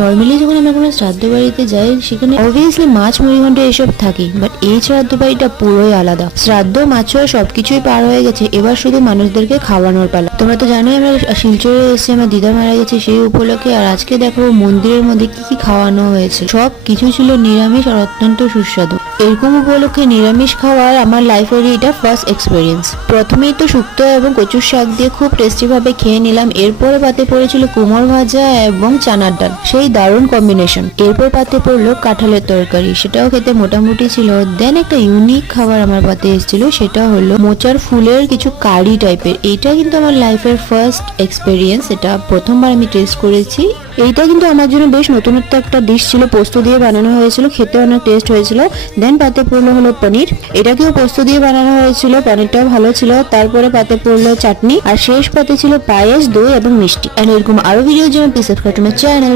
Normally যখন আমরা কোনো শ্রাদ্ধ বাড়িতে যাই সেখানে অবভিয়াসলি মাছ মুড়িঘণ্ট এসব থাকে, বাট এই শ্রাদ্ধ বাড়িটা পুরোই আলাদা। শ্রাদ্ধ মাছ সবকিছুই পার হয়ে গেছে, এবার শুধু মানুষদেরকে খাওয়ানোর পালা। তোমরা তো জানোই আমরা শিলচরে এসেছি, আমার দিদা মারা গেছে সেই উপলক্ষে। আর আজকে দেখো মন্দিরের মধ্যে কি কি খাওয়ানো হয়েছে, সব কিছু ছিল নিরামিষ আর অত্যন্ত সুস্বাদু। এরকম উপলক্ষে নিরামিষ খাওয়ার আমার লাইফের এটা ফার্স্ট এক্সপিরিয়েন্স। প্রথমেই তো শুক্তো এবং কচুর শাক দিয়ে খুব টেস্টি ভাবে খেয়ে নিলাম। এরপরে পাতে পড়েছিল কুমড় ভাজা এবং চানার ডাল, সেই দারুণ কম্বিনেশন। এরপর পাতে পড়লো কাঁঠালের তরকারি, সেটাও খেতে মোটামুটি ছিল। দেন একটা ইউনিক খাবার আমার পাতে এসেছিল, সেটা হলো মোচার ফুলের কিছু কারি টাইপের। এইটা কিন্তু আমার লাইফের ফার্স্ট এক্সপিরিয়েন্স, এটা প্রথমবার আমি টেস্ট করেছি। এইটা কিন্তু আমার জন্য বেশ নতুনত্ব একটা ডিশ ছিল, পোস্ত দিয়ে বানানো হয়েছিল, খেতে অনেক টেস্ট হয়েছিল। দেন পাতে পড়লো হলো পনির, এটাকেও পোস্ত দিয়ে বানানো হয়েছিল, পনিরটাও ভালো ছিল। তারপরে পাতে পড়লো চাটনি, আর শেষ পাতে ছিল পায়েস, দই এবং মিষ্টি। আর এরকম আরো ভিডিওর জন্য please subscribe to my channel.